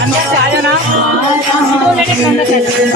अंदर से आ जाना, दो लेडीज अंदर से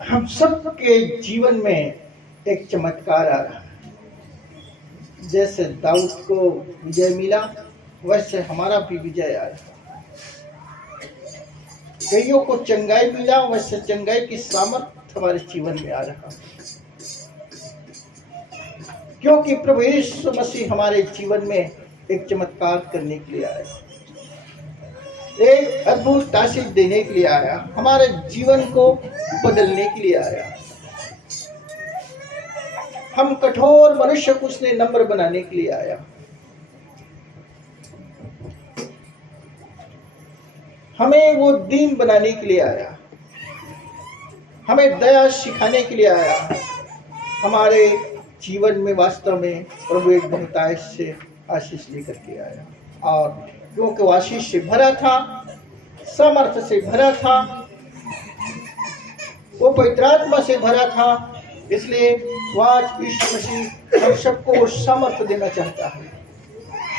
हम सबके जीवन में एक चमत्कार आ रहा है। जैसे दाऊद को विजय मिला, वैसे हमारा भी विजय आ रहा है। कईयों को चंगाई मिला, वैसे चंगाई की सामर्थ हमारे जीवन में आ रहा है, क्योंकि प्रभु यीशु मसीह हमारे जीवन में एक चमत्कार करने के लिए आया, एक अद्भुत आशीष देने के लिए आया, हमारे जीवन को बदलने के लिए आया। हम कठोर मनुष्य को उसने नम्र बनाने के लिए आया। हमें वो दीन बनाने के लिए आया, हमें दया सिखाने के लिए आया। हमारे जीवन में वास्तव में प्रभु एक बहुतायत से आशीष लेकर के आया, और क्योंकि वो आशीष से भरा था, सामर्थ्य से भरा था, वो पवित्र आत्मा से भरा था, इसलिए वो आज यीशु मसीह हम सबको सामर्थ्य देना चाहता है,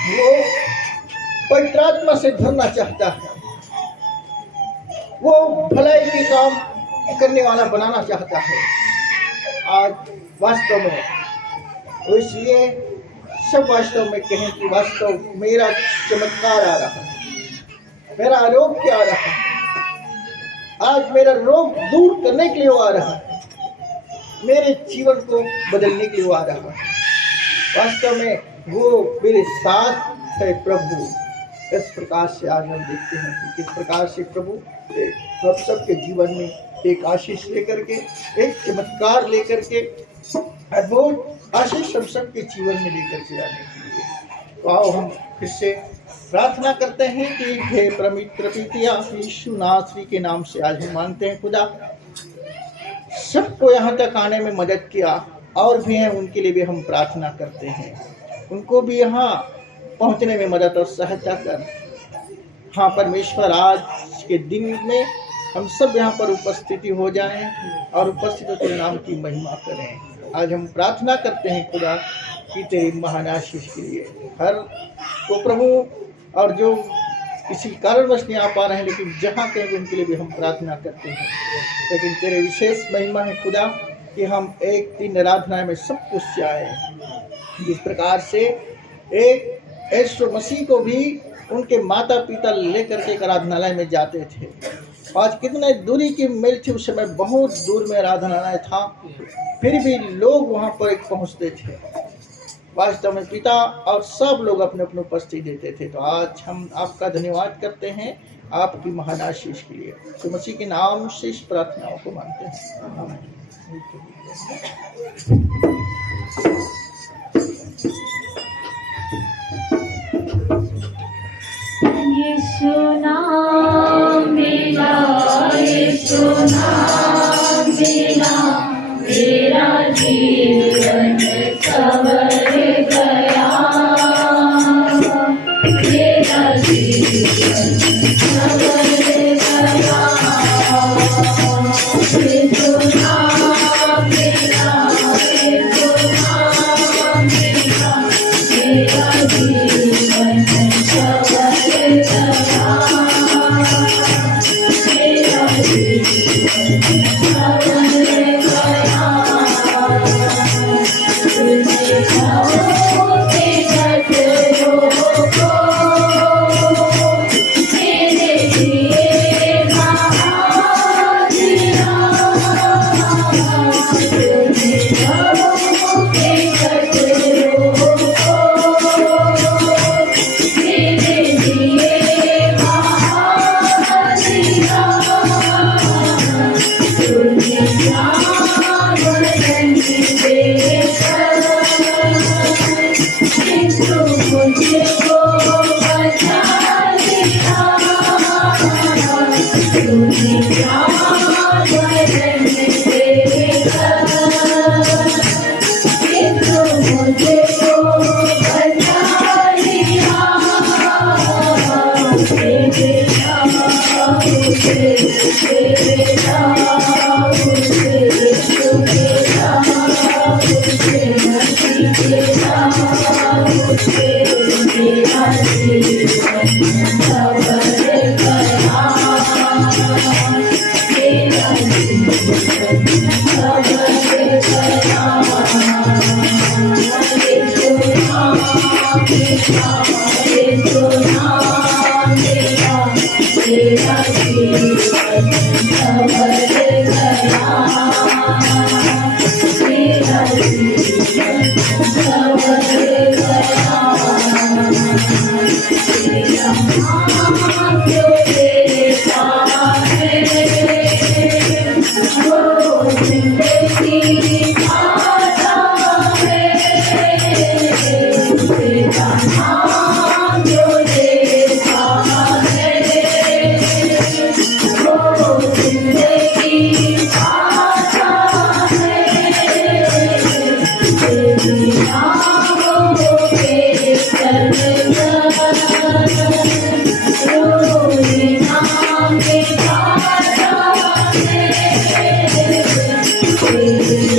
वो पवित्र आत्मा से भरना चाहता है, वो भलाई के काम करने वाला बनाना चाहता है आज वास्तव में। तो इसलिए सब वास्तव में कहें कि वास्तव मेरा चमत्कार आ रहा है, मेरा आरोग्य आ रहा है, आज मेरा रोग दूर करने के लिए वो आ रहा है, मेरे जीवन को बदलने के लिए वो आ रहा है। वास्तव में वो मेरे साथ है प्रभु। इस प्रकार से आज हम देखते हैं कि किस प्रकार से प्रभु हम सबके जीवन में एक आशीष लेकर के, एक चमत्कार लेकर के, अद्भुत आशीष हम सबके जीवन में लेकर के आने के लिए। तो आओ हम फिर से प्रार्थना करते हैं कि हे पवित्र पिता यीशु नासरी के नाम से आज हम मांगते हैं खुदा, सबको यहाँ तक आने में मदद किया और भी हैं उनके लिए भी हम प्रार्थना करते हैं, उनको भी यहाँ पहुँचने में मदद और सहायता कर। हाँ परमेश्वर, आज के दिन में हम सब यहाँ पर उपस्थिति हो जाएं और उपस्थित तेरे नाम की महिमा करें। आज हम प्रार्थना करते हैं खुदा कि तेरी महान आशीष के लिए हर को प्रभु, और जो किसी कारणवश नहीं आ पा रहे हैं लेकिन जहाँ कहीं उनके लिए भी हम प्रार्थना करते हैं। लेकिन तेरे विशेष महिमा है खुदा कि हम एक दिन आराधना में सब कुछ से आए, जिस प्रकार से एक यीशु मसीह को भी उनके माता पिता लेकर के आराधनालय में जाते थे। आज कितने दूरी की मेल थी, उस समय बहुत दूर में आराधनालय था, फिर भी लोग वहाँ पर एक पहुँचते थे। वास्तव में पिता और सब लोग अपने अपने उपस्थिति देते थे। तो आज हम आपका धन्यवाद करते हैं आपकी महान आशीष के लिए। तो मसीह के नाम से इस प्रार्थनाओं को मानते हैं, आमीन। यीशु नाम मेरा, यीशु नाम मेरा, मेरा जीवन सवर गया, मेरा जीवन सवर गया। यीशु नाम मेरा, यीशु नाम मेरा, मेरा जीवन सवर गया, मेरा जीवन सवर गया। तुझे जाओ के कटरो को मेरे लिए महाजिरा, तुझे जाओ के कटरो को मेरे लिए महाजिरा, तुझे जावन देकर यीशु मुझको बचा लिया, तुझे जावन देकर यीशु मुझको बचा लिया, तेरे नाम से, तेरे नाम से, तुझे नाम से, मसीह के नाम से, मेरा जीवन सवर गया, मेरा जीवन सवर गया। यीशु नाम मेरा, यीशु नाम मेरा, मेरा जीवन सवर गया, मेरा जीवन सवर गया। तेरा नाम जो लेता है वो जिंदगी पाता है, तेरा नाम जो लेता है वो जिंदगी पाता है, तेरी नामों के चलकर रोए नाम गाता है, तेरी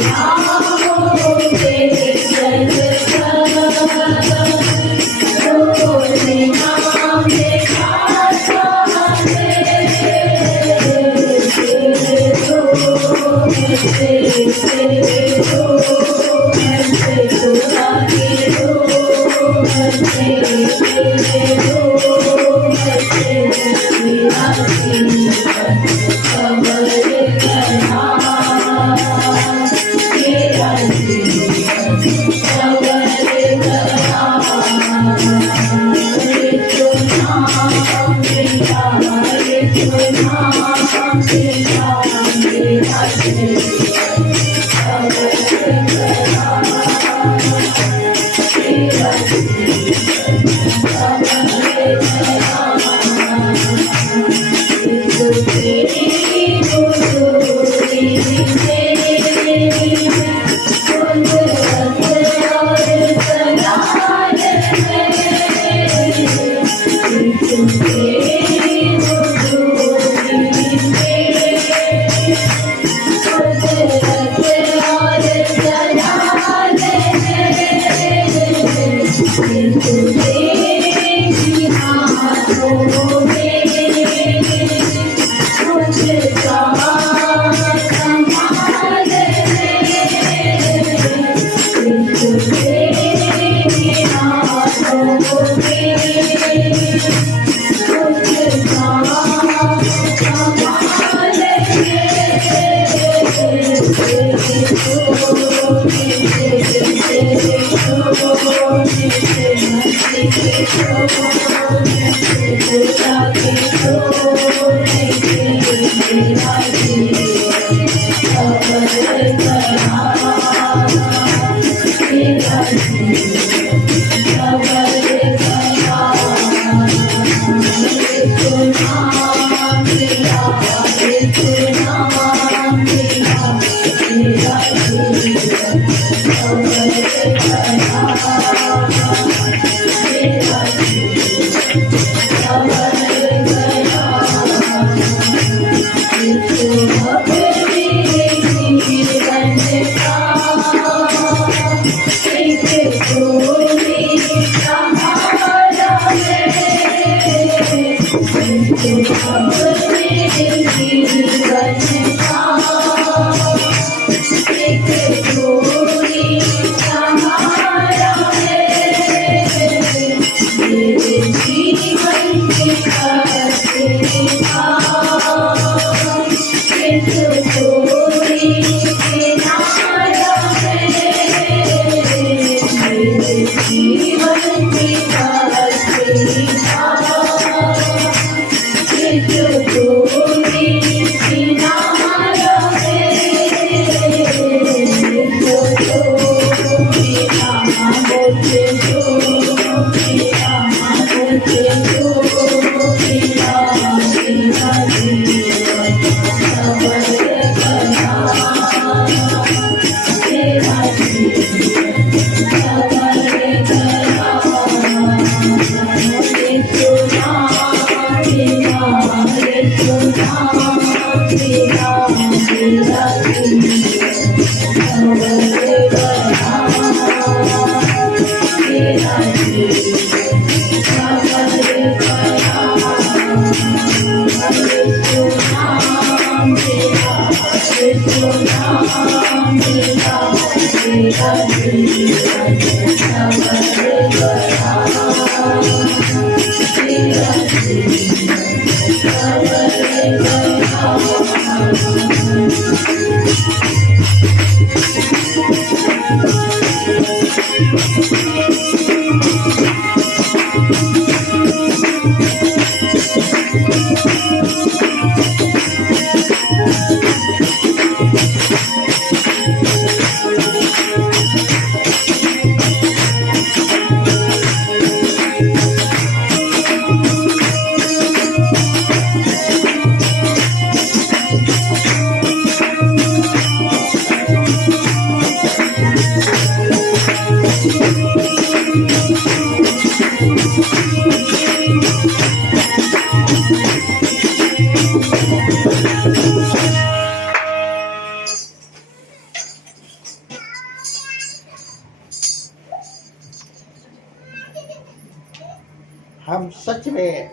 हम सच में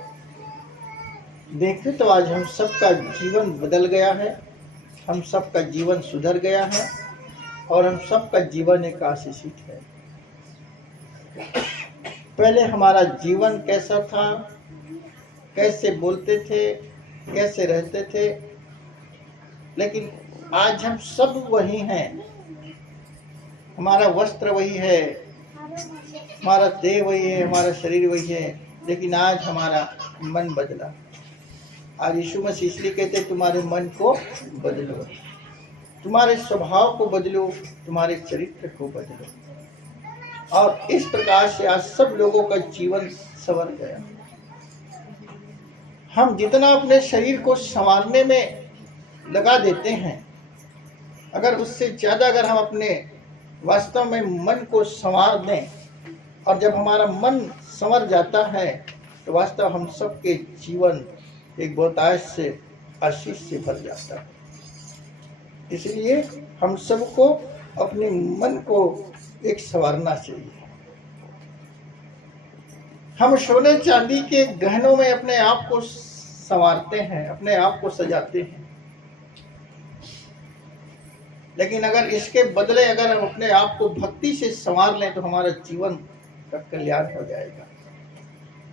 देखें तो आज हम सबका जीवन बदल गया है, हम सबका जीवन सुधर गया है और हम सबका जीवन एक आशीषित है। पहले हमारा जीवन कैसा था, कैसे बोलते थे, कैसे रहते थे, लेकिन आज हम सब वही हैं। हमारा वस्त्र वही है, हमारा देह वही है, हमारा शरीर वही है, लेकिन आज हमारा मन बदला। आज यीशु मसीह इसलिए कहते तुम्हारे मन को बदलो, तुम्हारे स्वभाव को बदलो, तुम्हारे चरित्र को बदलो। और इस प्रकार से आज सब लोगों का जीवन संवर गया। हम जितना अपने शरीर को संवारने में लगा देते हैं, अगर उससे ज़्यादा अगर हम अपने वास्तव में मन को संवार दें, और जब हमारा मन संवर जाता है तो वास्तव हम सबके जीवन एक बहुतायत से आशीष से भर जाता है। इसलिए हम सबको अपने मन को एक संवारना चाहिए। हम सोने चांदी के गहनों में अपने आप को संवारते हैं, अपने आप को सजाते हैं, लेकिन अगर इसके बदले अगर हम अपने आप को भक्ति से संवार लें तो हमारा जीवन का कल्याण हो जाएगा।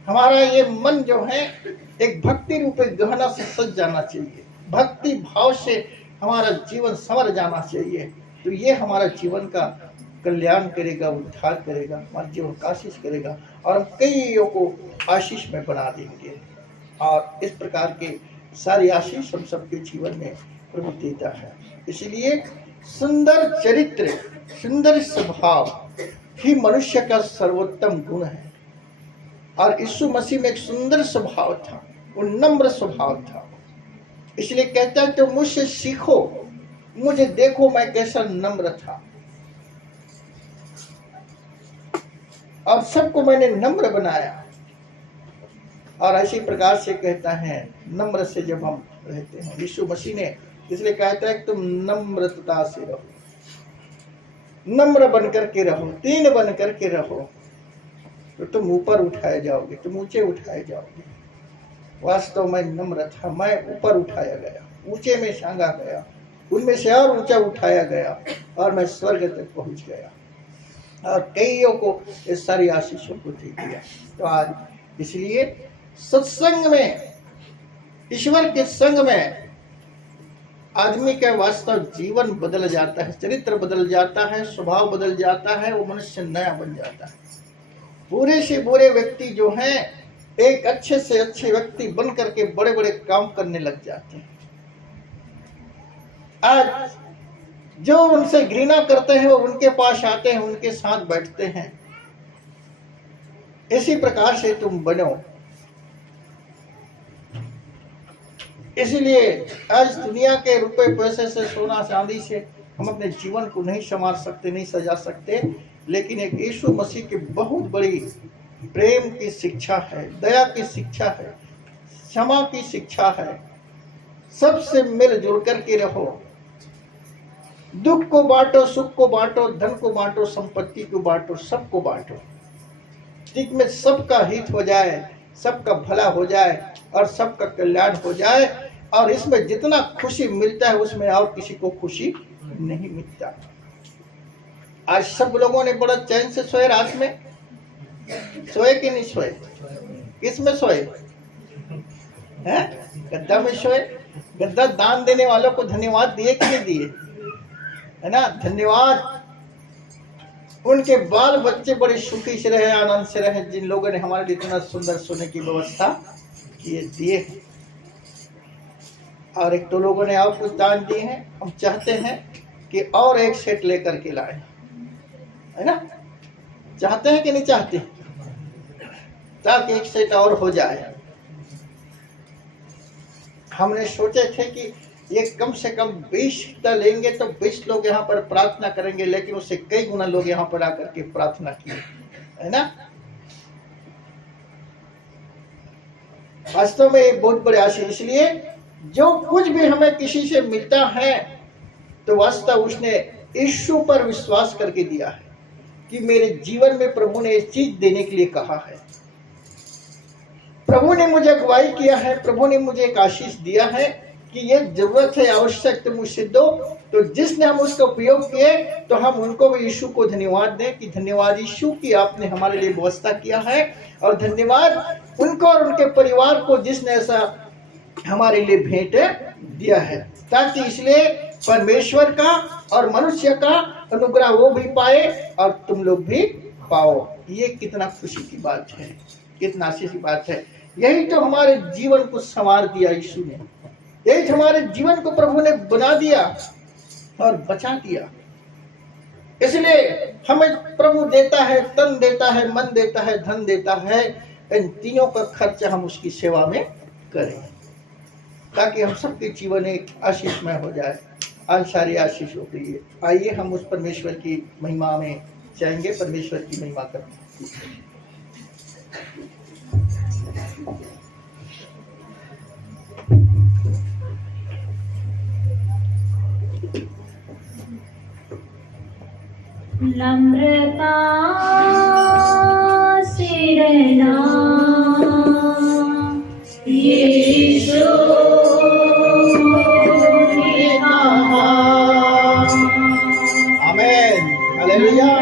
हमारा ये मन जो है एक भक्ति रूपी गहना से सज जाना चाहिए, भक्ति भाव से हमारा जीवन संवर जाना चाहिए। तो ये हमारा जीवन का कल्याण करेगा, उद्धार करेगा, हमारे जीवन का आशीष करेगा, और हम कईयों को आशीष में बना देंगे। और इस प्रकार के सारी आशीष हम सबके जीवन में प्रभु देता है। इसलिए सुंदर चरित्र, सुंदर स्वभाव ही मनुष्य का सर्वोत्तम गुण है। और यीशु मसीह में एक सुंदर स्वभाव था, वो नम्र स्वभाव था। इसलिए कहता है तो मुझसे सीखो, मुझे देखो मैं कैसा नम्र था, और सबको मैंने नम्र बनाया। और इसी प्रकार से कहता है नम्र से जब हम रहते हैं, यीशु मसीह ने इसलिए कहता है तुम नम्रता से रहो, नम्र बन करके रहो, दीन बन करके रहो, तो तुम ऊपर उठाए जाओगे, तुम ऊंचे उठाए जाओगे। वास्तव में नम्र था, मैं ऊपर उठाया गया, ऊंचे में सांगा गया, उनमें से और ऊंचा उठाया गया, और मैं स्वर्ग तक पहुंच गया, और कईयों को इस सारी आशीषों को दे दिया। तो आज इसलिए सत्संग में, ईश्वर के संग में आदमी का वास्तव जीवन बदल जाता है, चरित्र बदल जाता है, स्वभाव बदल जाता है, वो मनुष्य नया बन जाता है। बुरे से बुरे व्यक्ति जो हैं एक अच्छे से अच्छे व्यक्ति बन करके बड़े बड़े काम करने लग जाते हैं। आज जो उनसे घृणा करते हैं वो उनके पास आते हैं, उनके साथ बैठते हैं। इसी प्रकार से तुम बनो। इसलिए आज दुनिया के रुपए पैसे से, सोना चांदी से हम अपने जीवन को नहीं संवार सकते, नहीं सजा सकते, लेकिन एक यीशु मसीह की बहुत बड़ी प्रेम की शिक्षा है, दया की शिक्षा है, क्षमा की शिक्षा है। सबसे मिलजुल करके रहो, दुख को बांटो, सुख को बांटो, धन को बांटो, संपत्ति को बांटो, सबको बांटो, जिसमें सबका हित हो जाए, सबका भला हो जाए और सबका कल्याण हो जाए। और इसमें जितना खुशी मिलता है उसमें और किसी को खुशी नहीं मिलता। आज सब लोगों ने बड़ा चैन से सोए, रात में सोए कि नहीं सोए? किस में सोए हैं? गद्दा में सोए। गद्दा दान देने वालों को धन्यवाद दिए कि नहीं दिए? है ना, धन्यवाद। उनके बाल बच्चे बड़े सुखी से रहे, आनंद से रहे, जिन लोगों ने हमारे लिए इतना सुंदर सोने की व्यवस्था किए दिए। और एक तो लोगों ने और कुछ दान दिए हैं। हम चाहते हैं कि और एक सेट लेकर के लाए, है ना? चाहते हैं कि नहीं चाहते? ताकि एक सेट और हो जाए। हमने सोचे थे कि ये कम से कम 20 लेंगे तो 20 लोग यहाँ पर प्रार्थना करेंगे, लेकिन उससे कई गुना लोग यहाँ पर आकर के प्रार्थना किए, है ना? वास्तव में एक बहुत बड़े आशीष। इसलिए जो कुछ भी हमें किसी से मिलता है तो वास्तव उसने यीशु पर विश्वास करके दिया है कि मेरे जीवन में प्रभु ने इस चीज देने के लिए कहा है, प्रभु ने मुझे अगुवाई किया है, प्रभु ने मुझे एक आशीष दिया है कि ये जरूरत है, आवश्यक तो मुझसे दो। तो जिसने हम उसका उपयोग किए तो हम उनको भी यीशु को धन्यवाद दें कि धन्यवाद यीशु की आपने हमारे लिए व्यवस्था किया है, और धन्यवाद उनको और उनके परिवार को जिसने ऐसा हमारे लिए भेंट दिया है, ताकि इसलिए परमेश्वर का और मनुष्य का अनुग्रह वो भी पाए और तुम लोग भी पाओ। ये कितना खुशी की बात है, कितना आशीष की बात है। यही तो हमारे जीवन को संवार दिया यीशु ने, यही हमारे जीवन को प्रभु ने बना दिया और बचा दिया। इसलिए हमें प्रभु देता है, तन देता है, मन देता है, धन देता है। इन तीनों का खर्च हम उसकी सेवा में करें, ताकि हम सबके जीवन एक आशीषमय हो जाए। आज सारी आशीष हो गई है। आइए हम उस परमेश्वर की महिमा में जाएंगे, परमेश्वर की महिमा करें। नम्रता से रहना यीशु ने कहा। आमीन, हालेलुया।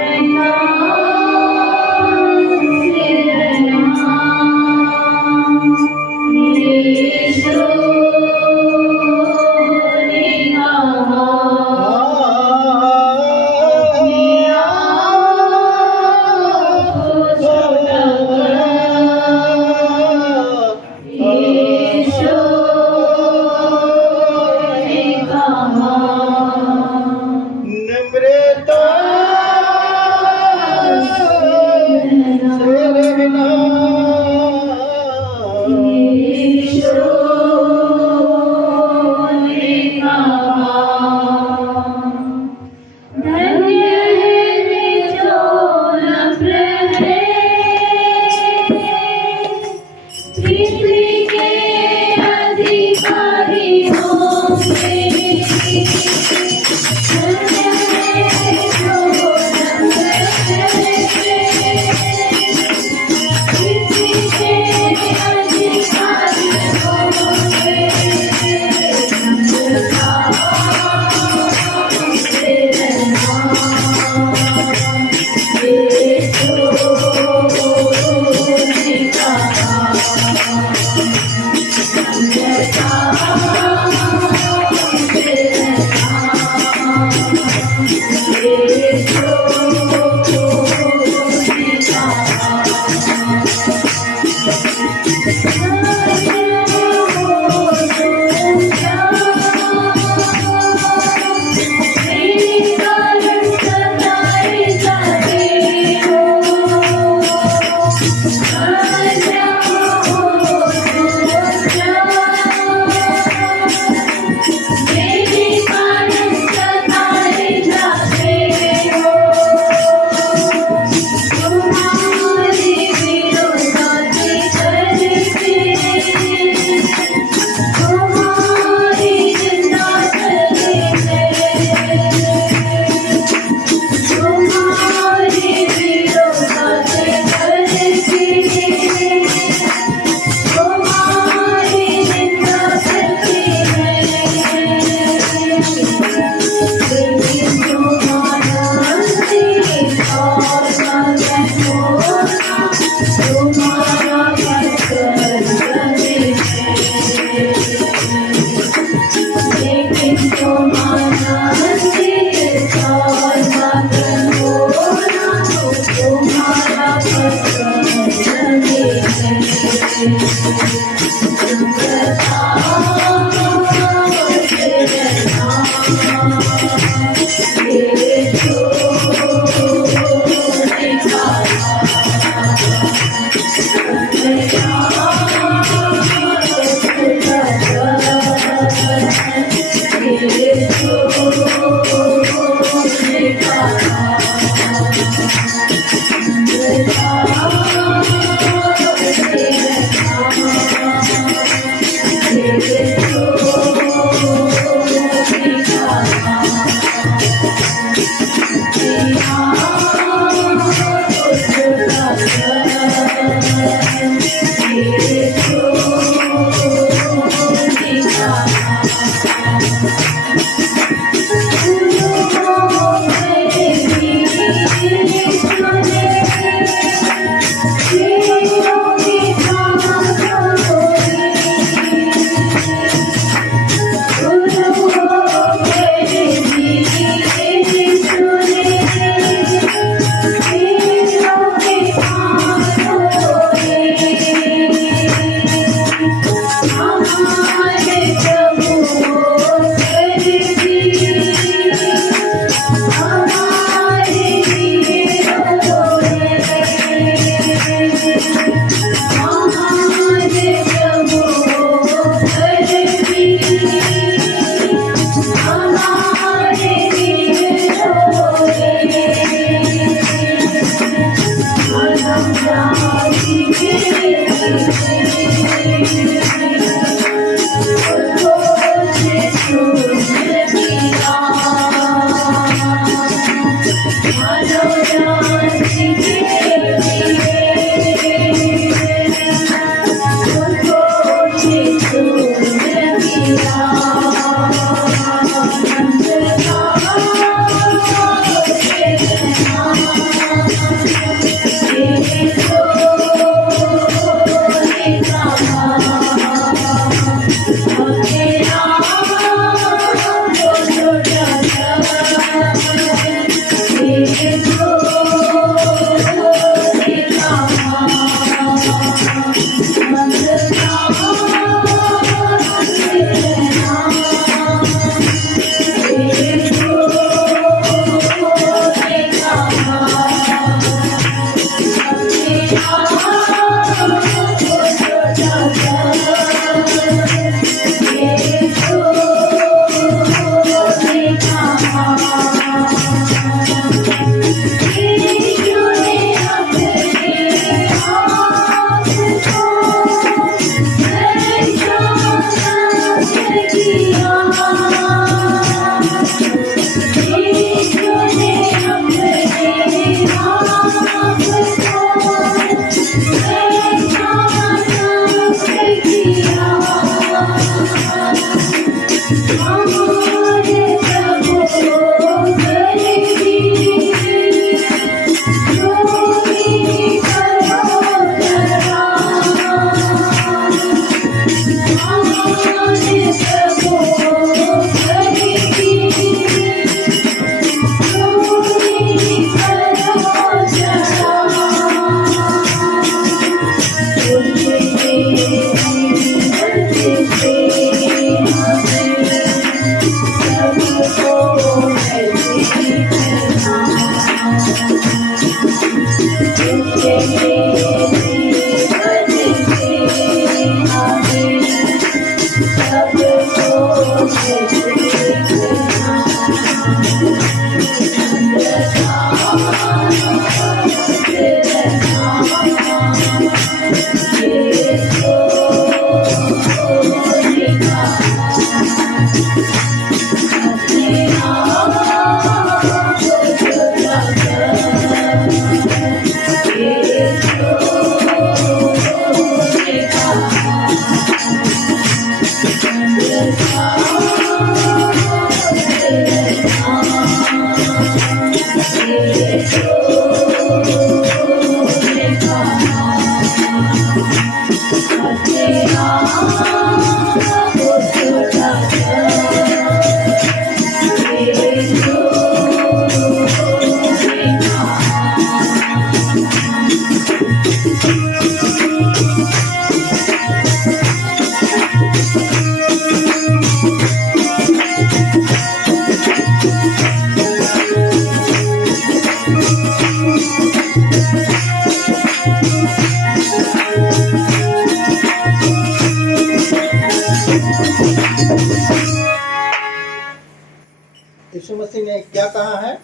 यीशु मसीह ने क्या कहा है,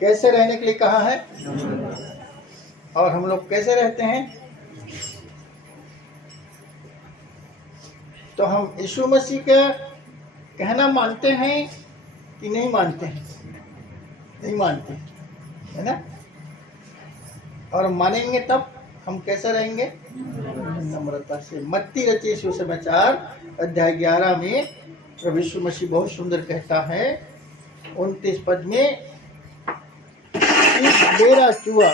कैसे रहने के लिए कहा है, और हम लोग कैसे रहते हैं। तो हम यीशु मसीह का कहना मानते हैं कि नहीं मानते हैं? नहीं मानते, है ना। और मानेंगे तब हम कैसे रहेंगे? नम्रता से। मत्ती रचित सुसमाचार अध्याय 11 में प्रभु यीशु मसीह बहुत सुंदर कहता है 29 पद में, मेरा चूहा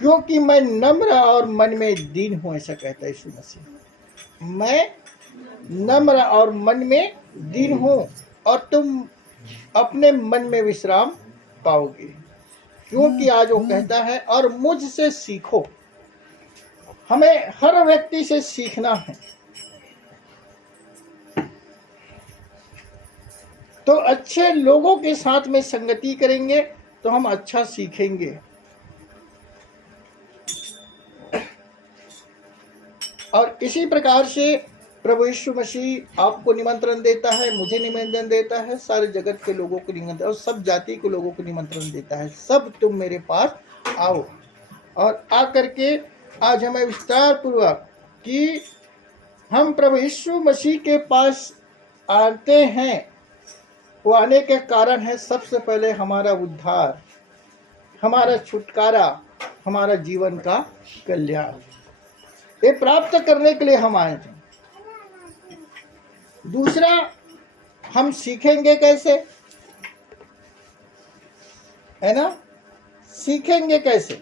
क्योंकि मैं नम्र और मन में दीन हूं, ऐसा कहता है यीशु मसीह। मैं नम्र और मन में दीन हूं और तुम अपने मन में विश्राम पाओगे। क्योंकि आज वो कहता है और मुझसे सीखो। हमें हर व्यक्ति से सीखना है। तो अच्छे लोगों के साथ में संगति करेंगे तो हम अच्छा सीखेंगे। और इसी प्रकार से प्रभु यीशु मसीह आपको निमंत्रण देता है, मुझे निमंत्रण देता है, सारे जगत के लोगों को निमंत्रण और सब जाति के लोगों को निमंत्रण देता है। सब तुम मेरे पास आओ। और आकर के आज हमें विस्तार पूर्वक कि हम प्रभु यीशु मसीह के पास आते हैं, वो आने के कारण है सबसे पहले हमारा उद्धार, हमारा छुटकारा, हमारा जीवन का कल्याण। ये प्राप्त करने के लिए हम आए थे। दूसरा, हम सीखेंगे कैसे, है ना? सीखेंगे कैसे?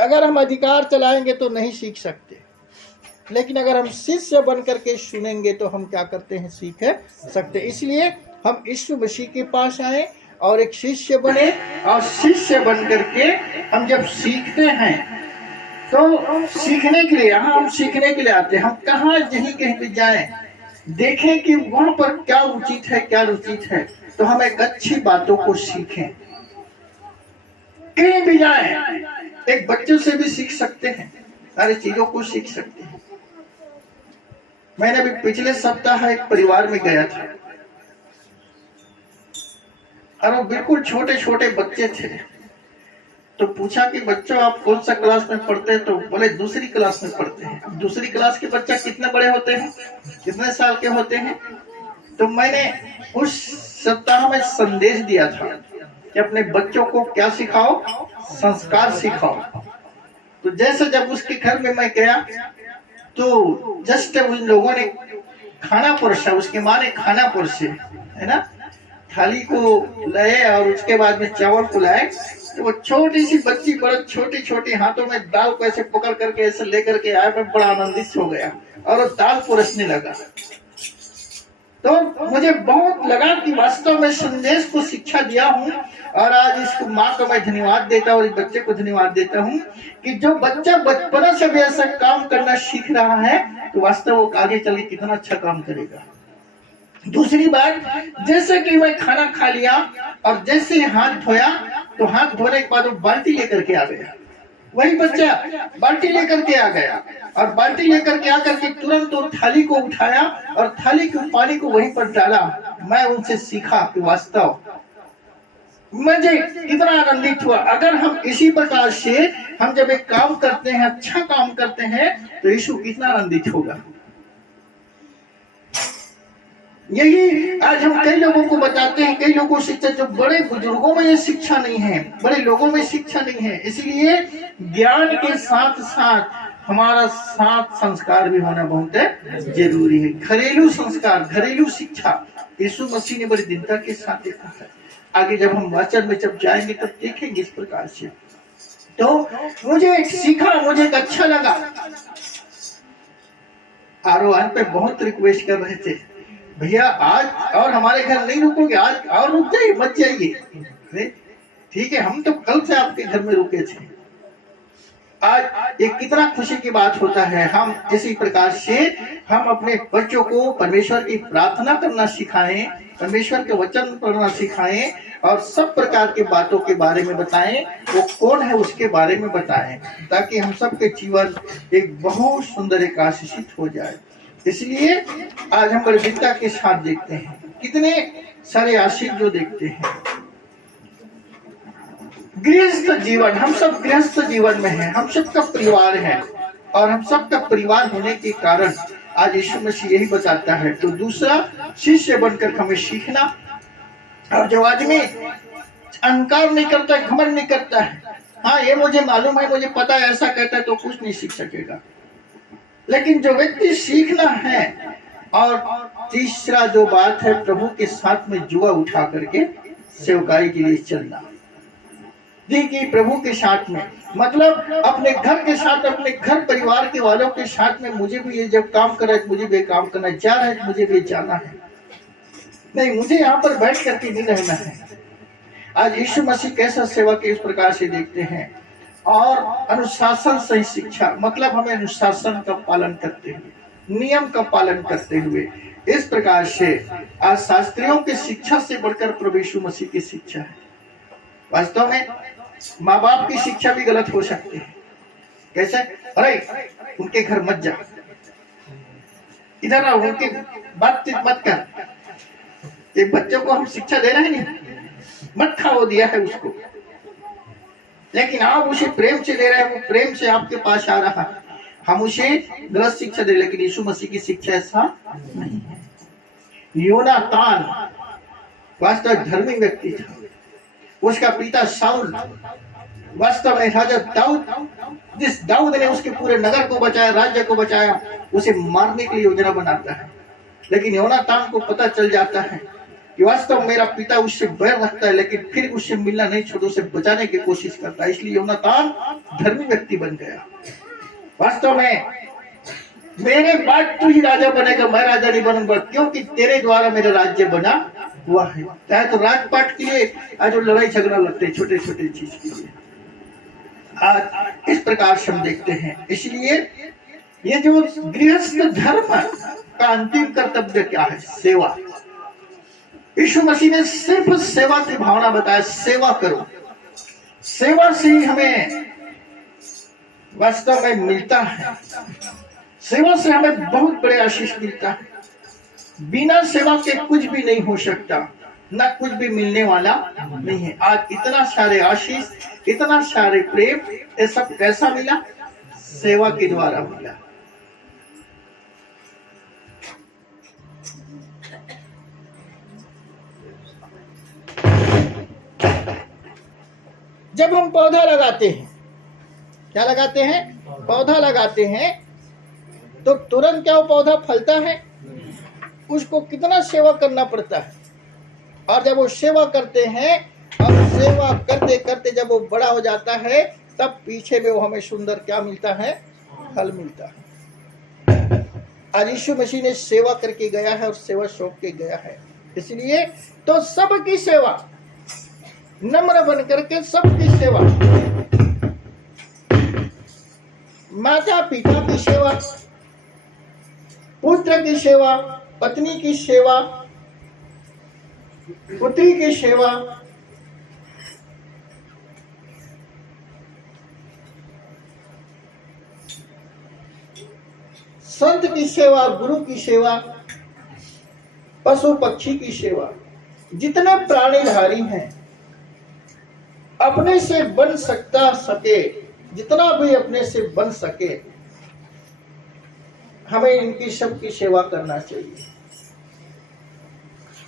अगर हम अधिकार चलाएंगे तो नहीं सीख सकते, लेकिन अगर हम शिष्य बन करके सुनेंगे तो हम क्या करते हैं, सीख सकते। इसलिए हम यीशु मसीह के पास आए और एक शिष्य बने, और शिष्य बन करके हम जब सीखते हैं तो सीखने के लिए, हम सीखने के लिए आते हैं। हम कहाँ यहीं कहीं भी जाएं, देखें कि वहां पर क्या उचित है, क्या अनुचित है, तो हम एक अच्छी बातों को सीखें। कहीं भी जाएं, एक बच्चों से भी सीख सकते हैं, सारी चीजों को सीख सकते हैं। मैंने भी पिछले सप्ताह एक परिवार में गया था और वो बिल्कुल छोटे छोटे बच्चे थे। तो पूछा कि बच्चों आप कौन सा क्लास में पढ़ते हैं? तो बोले दूसरी क्लास में पढ़ते हैं। अब दूसरी क्लास के बच्चे कितने बड़े होते हैं, कितने साल के होते हैं? तो मैंने उस सप्ताह में संदेश दिया था कि अपने बच्चों को क्या सिखाओ, संस्कार सिखाओ। तो जैसे जब उसके घर में मैं गया तो जस्ट उन लोगों ने खाना परोसा, उसकी माँ ने खाना परोसे, है ना, थाली को लाए और उसके बाद में चावल को लाए। तो वो छोटी सी बच्ची बड़ा छोटी छोटी हाथों में दाल को ऐसे पकड़ करके ऐसे लेकर के आया। मैं बड़ा आनंदित हो गया और वो दाल परोसने लगा। तो मुझे बहुत लगा कि वास्तव में संदेश को शिक्षा दिया हूँ, और आज इसको माँ को मैं धन्यवाद देता हूँ और इस बच्चे को धन्यवाद देता हूँ कि जो बच्चा बचपन से भी ऐसा काम करना सीख रहा है तो वास्तव वो आगे चल के कितना अच्छा काम करेगा। दूसरी बात, जैसे कि मैं खाना खा लिया और जैसे ही हाथ धोया तो हाथ धोने के बाद वो बाल्टी लेकर के आ गया। वही बच्चा बाल्टी लेकर के आ गया और बाल्टी लेकर के आकर के तुरंत वो थाली को उठाया और थाली के पानी को वहीं पर डाला। मैं उनसे सीखा कि वास्तव मुझे कितना आनंदित हुआ। अगर हम इसी प्रकार से हम जब एक काम करते हैं, अच्छा काम करते हैं, तो यीशु कितना आनंदित होगा। यही आज हम कई लोगों को बताते हैं, कई लोगों से जो बड़े बुजुर्गों में ये शिक्षा नहीं है, बड़े लोगों में शिक्षा नहीं है। इसलिए ज्ञान के साथ साथ हमारा साथ संस्कार भी होना बहुत जरूरी है। घरेलू संस्कार, घरेलू शिक्षा यीशु मसीह ने बड़ी दीनता के साथ देखा है। आगे जब हम वचन में जब जाएंगे तब देखेंगे इस प्रकार से। तो मुझे सीखा, मुझे अच्छा लगा। आरोहण पे बहुत रिक्वेस्ट कर रहे थे, भैया आज और हमारे घर नहीं रुकोगे, आज और रुक जाइए, मत जाइए। ठीक है, हम तो कल से आपके घर में रुके थे। आज एक कितना खुशी की बात होता है। हम इसी प्रकार से हम अपने बच्चों को परमेश्वर की प्रार्थना करना सिखाएं, परमेश्वर के वचन पढ़ना सिखाएं और सब प्रकार के बातों के बारे में बताएं। वो कौन है उसके बारे में बताएं, ताकि हम सबके जीवन एक बहुत सुंदर एक आशीषित हो जाए। इसलिए आज हम गंभीरता के साथ देखते हैं, कितने सारे आशीष जो देखते हैं। गृहस्थ जीवन, हम सब गृहस्थ जीवन में हैं, हम सबका परिवार है और हम सबका परिवार होने के कारण आज यीशु मसीह यही बताता है। तो दूसरा, शिष्य बनकर हमें सीखना। और जो आदमी अहंकार नहीं करता है, घमंड नहीं करता है, हाँ ये मुझे मालूम है, मुझे पता है, ऐसा कहता है, तो कुछ नहीं सीख सकेगा। लेकिन जो व्यक्ति सीखना है, और तीसरा जो बात है, प्रभु के साथ में जुआ उठा करके सेवकाई के लिए चलना। देखिए प्रभु के साथ में मतलब अपने घर के साथ, अपने घर परिवार के वालों के साथ में, मुझे भी ये जब काम कर रहा है मुझे भी काम करना, जा रहा है मुझे भी जाना है, नहीं मुझे यहाँ पर बैठ करके नहीं रहना है। आज यीशु मसीह कैसा सेवा के इस प्रकार से देखते हैं। और अनुशासन सही शिक्षा, मतलब हमें अनुशासन का पालन करते हुए, नियम का पालन करते हुए, इस प्रकार से आज शास्त्रियों की शिक्षा से बढ़कर प्रभु यीशु मसीह की शिक्षा है। वास्तव में माँ बाप की शिक्षा भी गलत हो सकती है, कैसे? अरे उनके घर मत जा, इधर आओ, उनके बातचीत मत कर। एक बच्चों को हम शिक्षा दे रहे हैं नहीं, मत खाओ दिया है उसको, लेकिन आप उसे प्रेम से दे रहे हैं, वो प्रेम से आपके पास आ रहा है। हम उसे गलत शिक्षा दे, लेकिन यीशु मसीह की शिक्षा ऐसा नहीं है। योनातान वास्तव धर्मी व्यक्ति था, उसका पिता शाऊल वास्तव में राजा दाऊद, जिस दाऊद ने उसके पूरे नगर को बचाया, राज्य को बचाया, उसे मारने के लिए योजना बनाता है। लेकिन योनातान को पता चल जाता है कि वास्तव मेरा पिता उससे बैर रखता है, लेकिन फिर उससे मिलना नहीं छोड़, उसे बचाने की कोशिश करता है। इसलिए योनातान धर्मी व्यक्ति बन गया। वास्तव में मेरे बाद तू ही राजा बनेगा, मैं राजा नहीं बनूंगा, क्योंकि तेरे द्वारा मेरा राज्य बना हुआ है। चाहे तो राजपाट के लिए आज जो लड़ाई झगड़ा लगते हैं छोटे छोटे चीज के लिए, आज इस प्रकार से हम देखते हैं। इसलिए ये जो गृहस्थ धर्म का अंतिम कर्तव्य क्या है? सेवा। यीशु मसीह ने सिर्फ सेवा की भावना बताया, सेवा करो। सेवा से ही हमें वास्तव में मिलता है, सेवा से हमें बहुत बड़े आशीष मिलता है। बिना सेवा के कुछ भी नहीं हो सकता, ना कुछ भी मिलने वाला नहीं है। आज इतना सारे आशीष, इतना सारे प्रेम, ये सब कैसा मिला? सेवा के द्वारा मिला। जब हम पौधा लगाते हैं, क्या लगाते हैं? पौधा लगाते हैं, तो तुरंत क्या वो पौधा फलता है? उसको कितना सेवा करना पड़ता है। और जब वो सेवा करते हैं, और सेवा करते करते जब वो बड़ा हो जाता है, तब पीछे में वो हमें सुंदर क्या मिलता है? फल मिलता है। आज यीशु मसीह ने सेवा करके गया है और सेवा सौंप के गया है। इसलिए तो सबकी सेवा, नम्र बन करके सबकी सेवा, माता पिता की सेवा, पुत्र की सेवा, पत्नी की सेवा, पुत्री की सेवा, संत की सेवा, गुरु की सेवा, पशु पक्षी की सेवा, जितने प्राणीधारी हैं, अपने से बन सके, जितना भी अपने से बन सके, हमें इनकी सबकी सेवा करना चाहिए।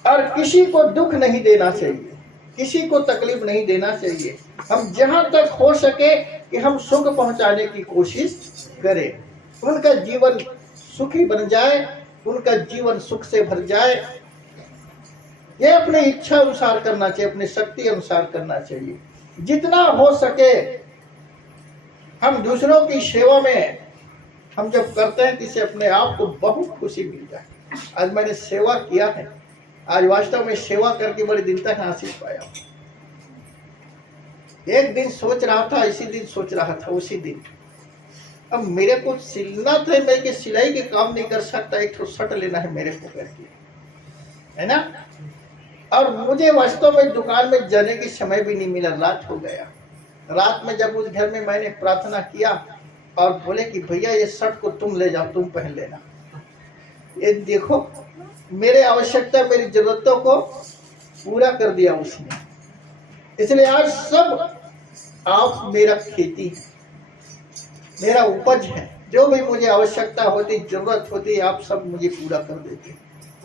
और किसी को दुख नहीं देना चाहिए, किसी को तकलीफ नहीं देना चाहिए। हम जहां तक हो सके कि हम सुख पहुंचाने की कोशिश करें, उनका जीवन सुखी बन जाए, उनका जीवन सुख से भर जाए। ये अपने इच्छा अनुसार करना चाहिए, अपने शक्ति अनुसार करना चाहिए। जितना हो सके हम दूसरों की सेवा में हम जब करते हैं, किसी अपने आप को बहुत खुशी मिलता है। आज मैंने सेवा किया है, आज वास्तव में सेवा करके बड़े दिन तक आशीष पाया। एक दिन सोच रहा था, इसी दिन सोच रहा था, उसी दिन, अब मेरे को सिलना था, मैं के सिलाई के काम नहीं कर सकता, एक तो शर्ट लेना है मेरे को करके, है ना। और मुझे वास्तव में दुकान में जाने के समय भी नहीं मिला, रात हो गया। रात में जब उस घर में मैंने प्रार्थना किया और बोले कि भैया ये शर्ट को तुम ले जाओ, तुम पहन लेना, ये देखो मेरे आवश्यकता, मेरी जरूरतों को पूरा कर दिया उसने। इसलिए आज सब आप मेरा खेती है, मेरा उपज है, जो भी मुझे आवश्यकता होती, जरूरत होती, आप सब मुझे पूरा कर देते।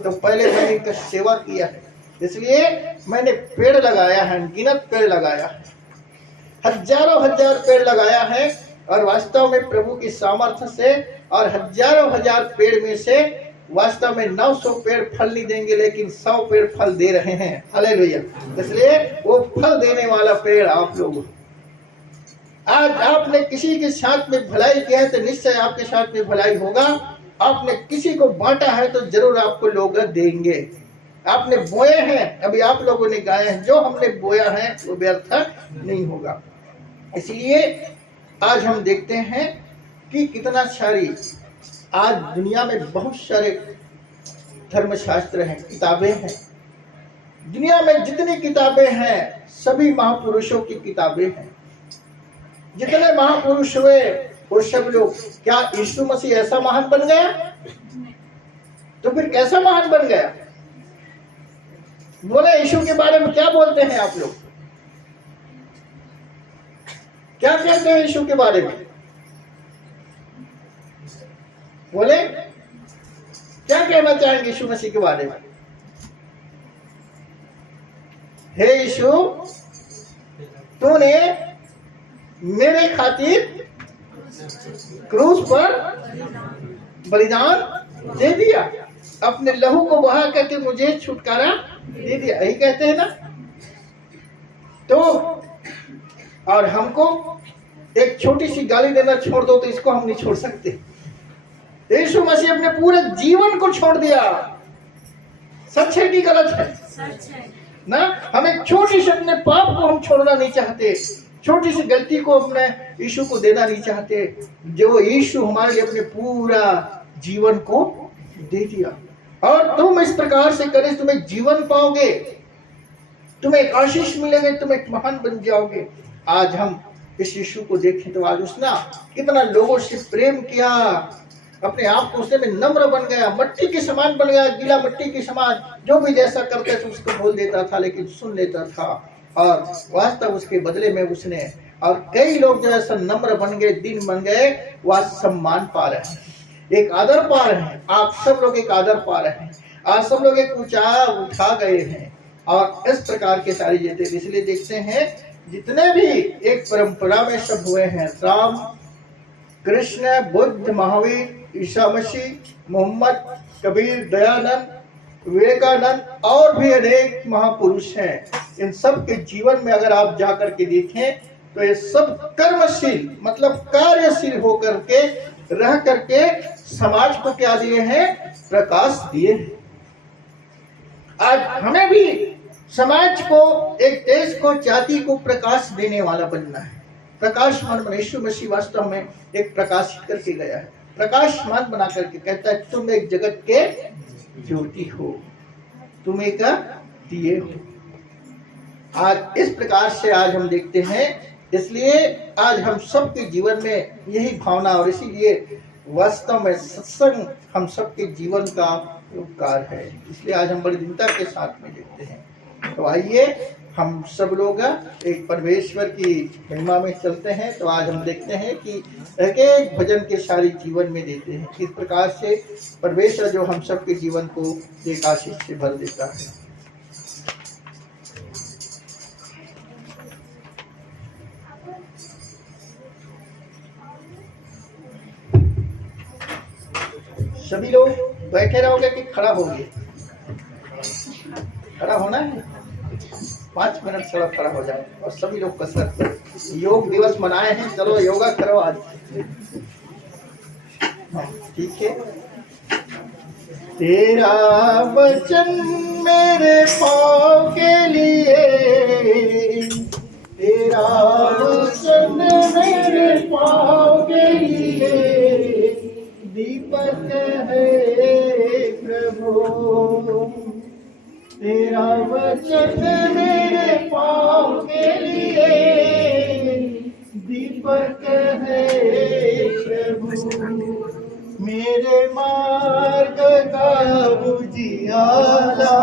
तो पहले मैंने इनका सेवा किया है, इसलिए मैंने पेड़ लगाया है, अनगिनत पेड़ लगाया है, हजारों हजार पेड़ लगाया है। और वास्तव में प्रभु की सामर्थ्य से, और हजारों हजार पेड़ में से वास्तव में 900 पेड़ फल नहीं देंगे, लेकिन 100 पेड़ फल दे रहे हैं। हालेलुया। इसलिए वो फल देने वाला पेड़ आप लोग। आज आपने किसी के साथ में भलाई किया है तो निश्चय आपके साथ में भलाई होगा। आपने किसी को बांटा है तो जरूर आपको लोग देंगे। आपने बोए हैं, अभी आप लोगों ने गाए हैं, जो हमने बोया है वो व्यर्थ नहीं होगा। इसलिए आज हम देखते हैं कि कितना सारी आज दुनिया में बहुत सारे धर्मशास्त्र हैं, किताबें हैं। दुनिया में जितनी किताबें हैं सभी महापुरुषों की किताबें हैं। जितने महापुरुष हुए वो सब लोग, क्या यीशु मसीह ऐसा महान बन गया? तो फिर कैसा महान बन गया? बोले यीशु के बारे में क्या बोलते हैं आप लोग? क्या कहते हैं यीशु के बारे में? बोले क्या कहना चाहेंगे यीशु मसीह के बारे में? हे यीशु, तूने मेरे खातिर क्रूस पर बलिदान दे दिया, अपने लहू को बहा करके मुझे छुटकारा दे दिया, यही कहते हैं ना? तो और हमको एक छोटी सी गाली देना छोड़ दो तो इसको हम नहीं छोड़ सकते। यीशु मसीह अपने पूरे जीवन को छोड़ दिया। सच है कि गलत है? सच है ना? हम एक छोटी सी अपने पाप को हम छोड़ना नहीं चाहते, छोटी सी गलती को अपने यीशु को देना नहीं चाहते, जो यीशु हमारे लिए अपने पूरा जीवन को दे दिया। और तुम इस प्रकार से करें, तुम्हें जीवन पाओगे, तुम्हें एक आशीष मिलेगी, तुम एक महान बन जाओगे। आज हम इस यीशु को देखें तो आज उसने कितना लोगों से प्रेम किया, अपने आप को उसने में नम्र बन गया, मट्टी के समान बन गया, गीला मट्टी के समान, जो भी जैसा करते थे उसको बोल देता था लेकिन सुन लेता था। और वास्तव उसके बदले में उसने, और कई लोग जो ऐसा नम्र बन गए, दिन बन गए, वह सम्मान पा रहे हैं, एक आदर पा रहे हैं। आप सब लोग एक आदर पा रहे हैं, आप सब लोग एक ऊंचा उठा गए हैं। और इस प्रकार के सारी चीजें इसलिए देखते हैं, जितने भी एक परंपरा में सब हुए हैं, राम, कृष्ण, बुद्ध, महावीर, ईसा मसीह, मोहम्मद, कबीर, दयानंद, विवेकानंद और भी अनेक महापुरुष हैं। इन सब के जीवन में अगर आप जाकर के देखें तो ये सब कर्मशील, मतलब कार्यशील होकर के रह करके समाज को क्या दिए हैं? प्रकाश दिए हैं। आज हमें भी समाज को, एक देश को, जाति को प्रकाश देने वाला बनना है। प्रकाशमान बना। यीशु मसीह वास्तव में एक प्रकाशित करके गया है, प्रकाशमान बना करके कहता है, तुम एक जगत के ज्योति हो, तुम एक दिए हो। आज इस प्रकार से आज हम देखते हैं, इसलिए आज हम सबके जीवन में यही भावना, और इसीलिए वास्तव में सत्संग हम सबके जीवन का उपकार है। इसलिए आज हम बड़ी दीनता के साथ में देखते हैं। तो आइए हम सब लोग एक परमेश्वर की महिमा में चलते हैं। तो आज हम देखते हैं कि एक एक भजन के सारे जीवन में देते हैं, किस प्रकार से परमेश्वर जो हम सबके जीवन को एक आशीष से भर देता है। सभी लोग बैठे रहोगे कि खड़ा होगे? खड़ा होना है, 5 मिनट थोड़ा खड़ा हो जाए और सभी लोग कसरत करें। योग दिवस मनाए हैं, चलो योगा करो आज। ठीक है। तेरा वचन मेरे पाँव के लिए, तेरा वचन मेरे पाँव के लिए दीपक है प्रभु। तेरा वचन मेरे पाँव के लिए दीपक है प्रभु। मेरे मार्ग का उजियाला,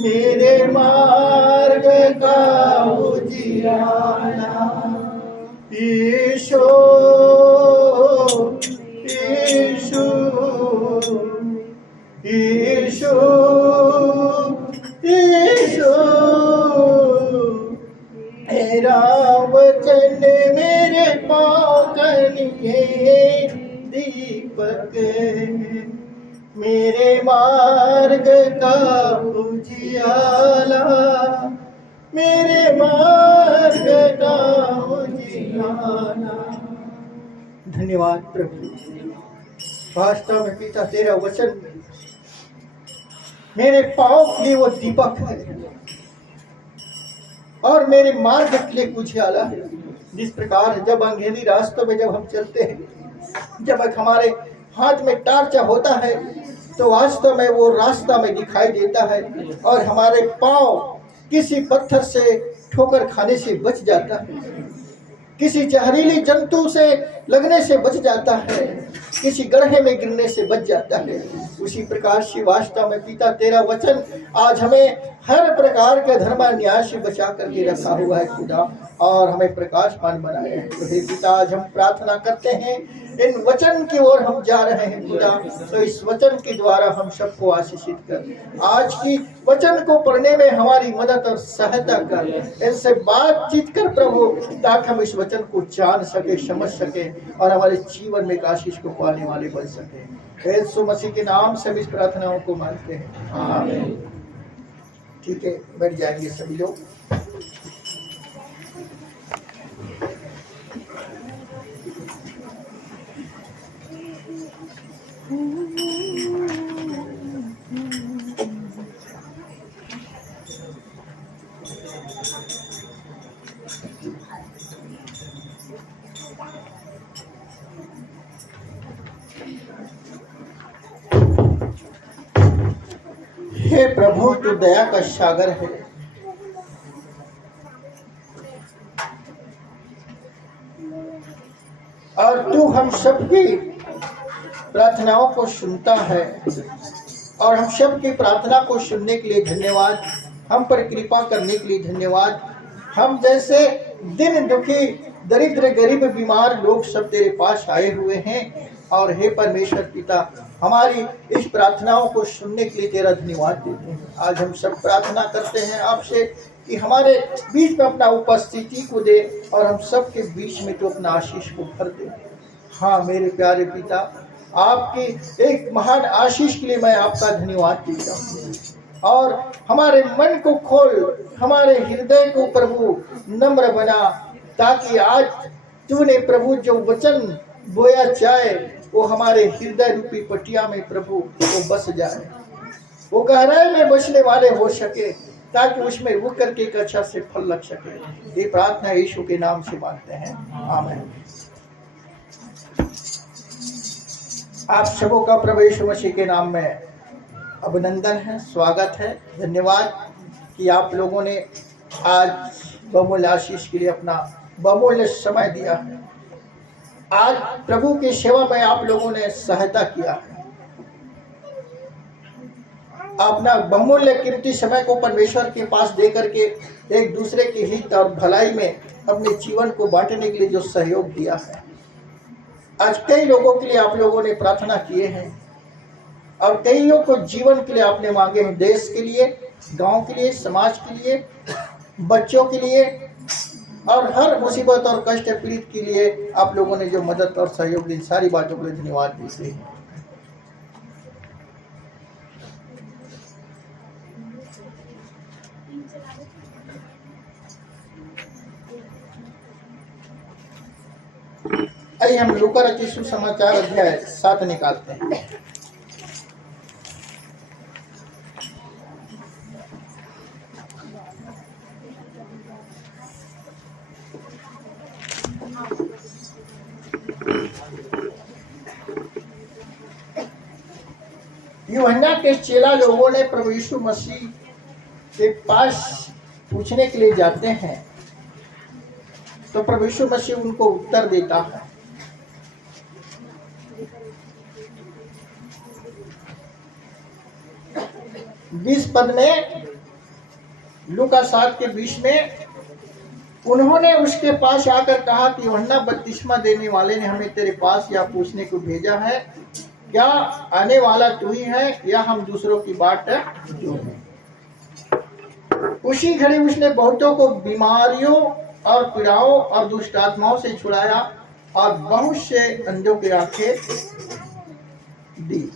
मेरे मार्ग का उजियाला। ईशो ईशो ईशो ईशो, तेरा वचन मेरे पाँव के लिए दीपक है, मेरे मार्ग का उजियाला, मेरे मार्ग का उजियाला। धन्यवाद प्रभु। वास्तव में पिता, तेरा वचन मेरे पाँव के लिए वो दीपक है और मेरे मार्ग के लिए उजियाला है। जिस प्रकार जब अंधेरी रास्तों में जब हम चलते हैं, जब हमारे हाथ में टार्च होता है तो वास्तव में वो रास्ता में दिखाई देता है और हमारे पाँव किसी पत्थर से ठोकर खाने से बच जाता है। किसी जहरीली जंतु से लगने से बच जाता है, किसी गड्ढे में गिरने से बच जाता है। उसी प्रकार से वास्तव में पिता तेरा वचन आज हमें हर प्रकार के धर्मान्याय से बचा करके रखा हुआ है खुदा, और हमें प्रकाशमान बनाए हैं। तो हे पिता, आज हम प्रार्थना करते हैं, इन वचन की ओर हम जा रहे हैं खुदा, तो इस वचन के द्वारा हम सबको आशीषित कर। आज की वचन को पढ़ने में हमारी मदद और सहायता कर, इनसे बातचीत कर प्रभु, ताकि हम इस वचन को जान सके, समझ सके और हमारे जीवन में एक आशीष को पाने वाले बन सके। यीशु मसीह के नाम से हम इस प्रार्थनाओं को मांगते हैं, आमीन। ठीक है, बैठ जाएंगे सभी लोग। हे प्रभु, तू दया का सागर है, और तू हम सबकी प्रार्थनाओं को सुनता है, और हम सबकी प्रार्थना को सुनने के लिए धन्यवाद, हम पर कृपा करने के लिए धन्यवाद। हम जैसे दिन दुखी, दरिद्र, गरीब, बीमार लोग सब तेरे पास आए हुए हैं, और हे परमेश्वर पिता, हमारी इस प्रार्थनाओं को सुनने के लिए तेरा धन्यवाद देते हैं। आज हम सब प्रार्थना करते हैं आपसे कि हमारे बीच में अपना उपस्थिति को दे, और हम सब के बीच में तो अपना आशीष को भर दे। हाँ मेरे प्यारे पिता, आपकी एक महान आशीष के लिए मैं आपका धन्यवाद देता हूँ, और हमारे मन को खोल, हमारे हृदय को प्रभु नम्र बना, ताकि आज तूने प्रभु जो वचन बोया जाए वो हमारे हृदय रूपी पटिया में प्रभु वो बस जाए, वो गहराई में बसने वाले हो सके, ताकि उसमें रुक करके एक अच्छा से फल लग सके। ये प्रार्थना यीशु के नाम से मांगते हैं, आमीन। आप सबों का प्रभु यीशु मसीह के नाम में अभिनंदन है, स्वागत है। धन्यवाद कि आप लोगों ने आज बहुमूल्य आशीष के लिए अपना बहुमूल्य समय दिया है। आज प्रभु की सेवा में आप लोगों ने सहायता किया है, अपना बहुमूल्य कीमती समय को परमेश्वर के पास दे करके एक दूसरे के हित और भलाई में अपने जीवन को बांटने के लिए जो सहयोग दिया है। आज कई लोगों के लिए आप लोगों ने प्रार्थना किए हैं, और कईयों को जीवन के लिए आपने मांगे हैं, देश के लिए, गांव के लिए, समाज के लिए, बच्चों के लिए, और हर मुसीबत और कष्ट पीड़ित के लिए आप लोगों ने जो मदद और सहयोग दी, सारी बातों के लिए धन्यवाद देते हैं। आइए हम लूका रचित सुसमाचार अध्याय 7 निकालते हैं। यूहन्ना के चेला लोगों ने प्रभु यीशु मसीह के पास पूछने के लिए जाते हैं, तो प्रभु यीशु मसीह उनको उत्तर देता है। बीस पद में, लूका 7 के 20 में, उन्होंने उसके पास आकर कहा कि यूहन्ना बपतिस्मा देने वाले ने हमें तेरे पास यह पूछने को भेजा है, क्या आने वाला तू ही है या हम दूसरों की बाट जो है। उसी घड़ी उसने बहुतों को बीमारियों और पीड़ाओं और दुष्ट आत्माओं से छुड़ाया, और बहुत से अंधों की आंखें दी,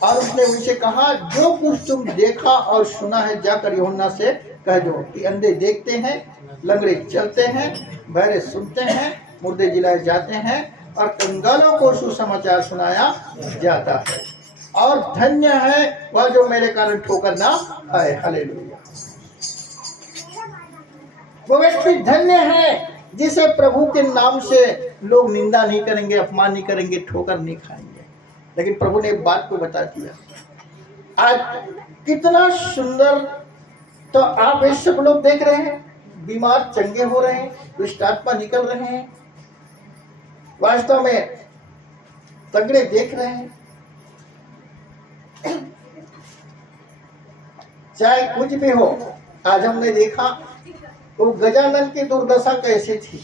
और उसने उनसे कहा, जो कुछ तुम देखा और सुना है जाकर यूहन्ना से कह दो कि अंधे देखते हैं, लंगड़े चलते हैं, बहरे सुनते हैं, मुर्दे जिलाए जाते हैं, और कंगालों को सुसमाचार सुनाया जाता है, और धन्य है वह जो मेरे कारण ठोकर ना खाए। हालेलुया। वो व्यक्ति धन्य है जिसे प्रभु के नाम से लोग निंदा नहीं करेंगे, अपमान नहीं करेंगे, ठोकर नहीं खाएंगे। लेकिन प्रभु ने एक बात को बता दिया, आज कितना सुंदर, तो आप ये सब लोग देख रहे हैं, बीमार चंगे हो रहे हैं, दुष्ट आत्मा निकल रहे हैं, वास्तव में तगड़े देख रहे हैं। चाहे कुछ भी हो, आज हमने देखा तो गजानन की दुर्दशा कैसे थी,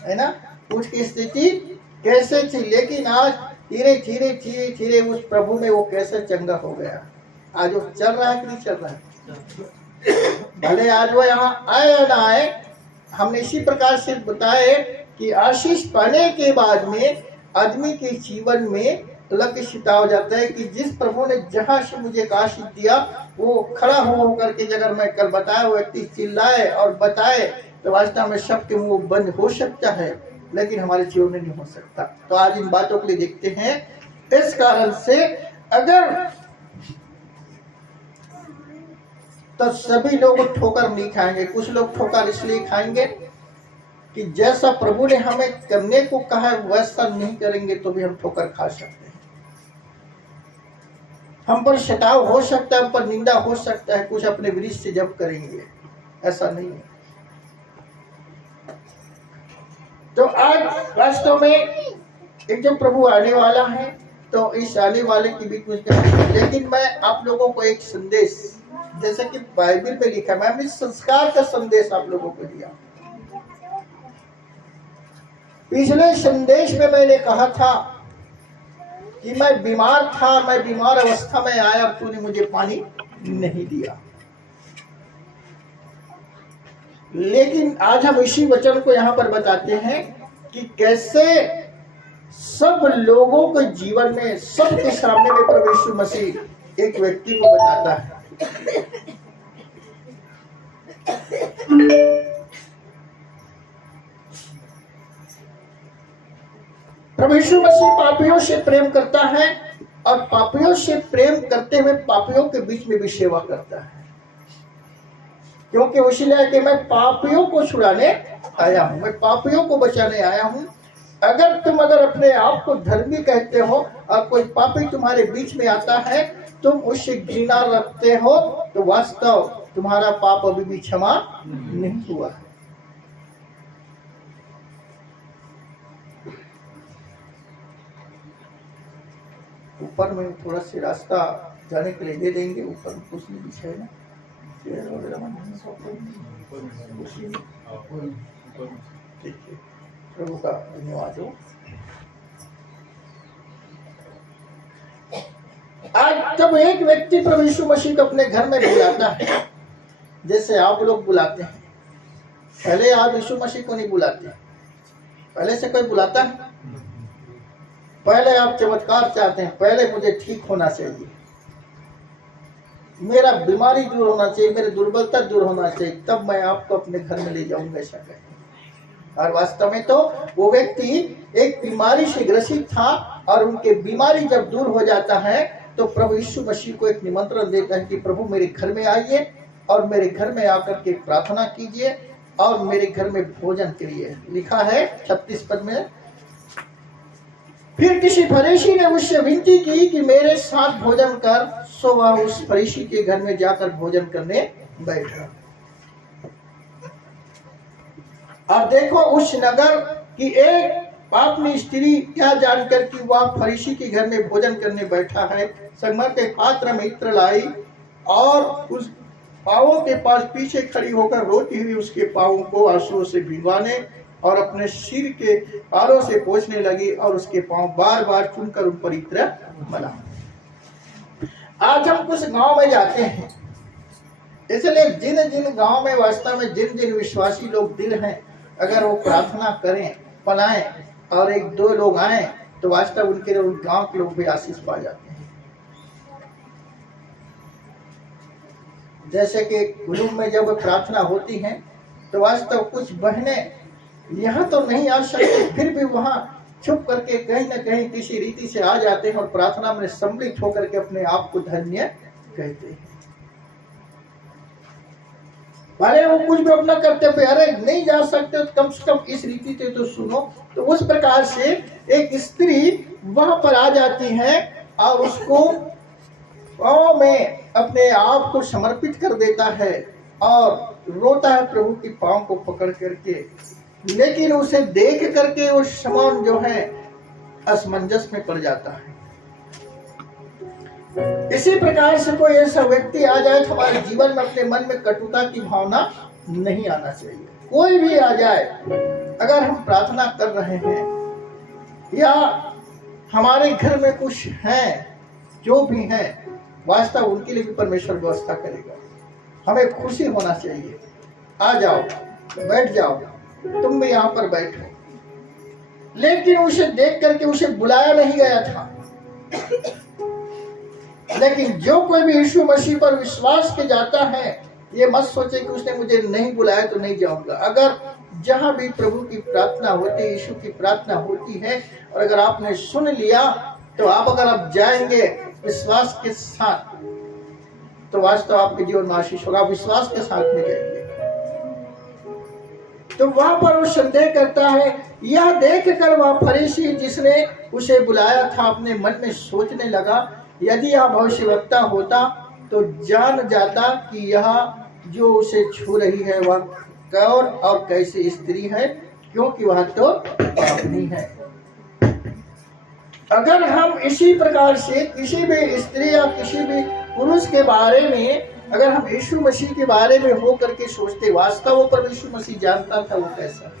है ना, उसकी स्थिति कैसे थी, लेकिन आज धीरे धीरे धीरे धीरे उस प्रभु में वो कैसे चंगा हो गया। आज वो चल रहा है कि नहीं चल रहा है? भले आज वो यहाँ आए या ना आए, हमने इसी प्रकार से बताए कि आशीष पाने के बाद में आदमी के जीवन में लक्ष्य हो जाता है कि जिस प्रभु ने जहां से मुझे आशीष दिया, वो खड़ा हो करके, अगर मैं कल बताया वो व्यक्ति चिल्लाए और बताए तो वास्तव में सबके मुंह बंद हो सकता है, लेकिन हमारे जीवन में नहीं हो सकता। तो आज इन बातों के लिए देखते हैं। इस कारण से अगर तो सभी लोग ठोकर नहीं खाएंगे, कुछ लोग ठोकर इसलिए खाएंगे कि जैसा प्रभु ने हमें करने को कहा है वैसा नहीं करेंगे तो भी हम ठोकर खा सकते हैं। हम पर शताव हो सकता है, हम पर निंदा हो सकता है, कुछ अपने विरुद्ध से जब करेंगे, ऐसा नहीं है। तो आज वास्तव में एक जो प्रभु आने वाला है, तो इस आने वाले की भी कुछ, लेकिन मैं आप लोगों को एक संदेश, जैसे कि बाइबल में लिखा, मैं भी संस्कार का संदेश आप लोगों को दिया। पिछले संदेश में मैंने कहा था कि मैं बीमार था, मैं बीमार अवस्था में आया, तूने मुझे पानी नहीं दिया। लेकिन आज हम इसी वचन को यहाँ पर बताते हैं कि कैसे सब लोगों के जीवन में, सबके सामने में प्रभु यीशु मसीह एक व्यक्ति को बताता है। प्रभु यीशु मसीह पापियों से प्रेम करता है और पापियों से प्रेम करते हुए पापियों के बीच में भी सेवा करता है, क्योंकि इसलिए कि मैं पापियों को छुड़ाने आया हूं, मैं पापियों को बचाने आया हूं। अगर अपने आप को धर्मी कहते हो और कोई पापी तुम्हारे बीच में आता है, तुम उससे घृणा रखते हो, तो वास्तव तुम्हारा पाप अभी भी क्षमा नहीं हुआ है। ऊपर में थोड़ा सा रास्ता जाने के लिए दे देंगे, ऊपर में कुछ नहीं बिछा है ना, ठीक है, प्रभु का धन्यवाद हो। आज जब एक व्यक्ति प्रभु यीशु मसीह को अपने घर में बुलाता है, जैसे आप लोग बुलाते हैं, पहले आप यीशु मसीह को नहीं बुलाते, पहले से कोई बुलाता है? पहले आप चमत्कार चाहते हैं, पहले मुझे ठीक होना चाहिए, मेरा बीमारी दूर होना चाहिए, मेरी दुर्बलता दूर होना चाहिए, तब मैं आपको अपने घर में ले जाऊंगा, ऐसा कहें। और वास्तव में तो वो व्यक्ति एक बीमारी से ग्रसित था, और उनके बीमारी जब दूर हो जाता है तो प्रभु यीशु मसीह को एक निमंत्रण देता है कि प्रभु मेरे घर में आइए और मेरे घर में आकर के प्रार्थना कीजिए और मेरे घर में भोजन करिए। लिखा है 36 पद में, फिर किसी फरीसी ने उससे विनती की कि मेरे साथ भोजन कर, सो वह उस फरीसी के घर में जाकर भोजन करने बैठा। और देखो उस नगर की एक पापनी स्त्री क्या जानकर कि वह फरीसी के घर में भोजन करने बैठा है, संगमरमर के पात्र में इत्र लाई और उस पांवों के पास पीछे खड़ी होकर रोती हुई उसके पांवों को आंसुओं से भिगवाने और अपने सिर के पारों से पोंछने लगी और उसके पांव बार बार चुनकर उन पर इत्र मला। आज हम कुछ गांव में जाते हैं, इसलिए जिन जिन गांव में वास्तव में जिन जिन विश्वासी लोग दिल हैं, अगर वो प्रार्थना करें, पलाएं और एक दो लोग आए, तो वास्तव उनके उन गांव के लोग भी आशीष पा जाते हैं। जैसे कि कुलुम में जब प्रार्थना होती है, तो वास्तव कुछ बहनें यहाँ तो नहीं आ सकती, फिर भी वहां छुप करके कहीं न कहीं किसी रीति से आ जाते हैं और प्रार्थना में सम्मिलित होकर के अपने आप को धन्य कहते हैं। भले वो कुछ भी अपना करते हुए, अरे नहीं जा सकते तो कम से कम इस रीति से तो सुनो। तो उस प्रकार से एक स्त्री वहां पर आ जाती है और उसको पांव में अपने आप को समर्पित कर देता है और रोता है प्रभु की पांव को पकड़ करके, लेकिन उसे देख करके वो शमौन जो है असमंजस में पड़ जाता है। इसी प्रकार से कोई ऐसा व्यक्ति आ जाए तो हमारे जीवन में अपने मन में कटुता की भावना नहीं आना चाहिए। कोई भी आ जाए, अगर हम प्रार्थना कर रहे हैं या हमारे घर में कुछ है, जो भी है, वास्तव उनके लिए भी परमेश्वर व्यवस्था करेगा। हमें खुशी होना चाहिए। आ जाओ, बैठ जाओ, तुम भी यहाँ पर बैठो। लेकिन उसे देख करके उसे बुलाया नहीं गया था। लेकिन जो कोई भी यीशु मसीह पर विश्वास के जाता है, ये मत सोचे कि उसने मुझे नहीं बुलाया तो नहीं जाऊंगा। अगर जहां भी प्रभु की प्रार्थना होती है, यीशु की प्रार्थना होती है, और अगर आपने सुन लिया तो अगर आप जाएंगे विश्वास के साथ, तो वास्तव आपके जीवन में आशीष होगा। विश्वास के साथ में जाएंगे। तो वहां पर वो संदेह करता है। यह देख कर वह फरीसी जिसने उसे बुलाया था अपने मन में सोचने लगा, यदि यह भविष्यवक्ता होता तो जान जाता कि यह जो उसे छू रही है वह कौन और कैसी स्त्री है, क्योंकि वह तो पापनी है। अगर हम इसी प्रकार से किसी भी स्त्री या किसी भी पुरुष के बारे में, अगर हम यीशु मसीह के बारे में हो करके सोचते, वास्तव पर यीशु मसीह जानता था वो कैसा।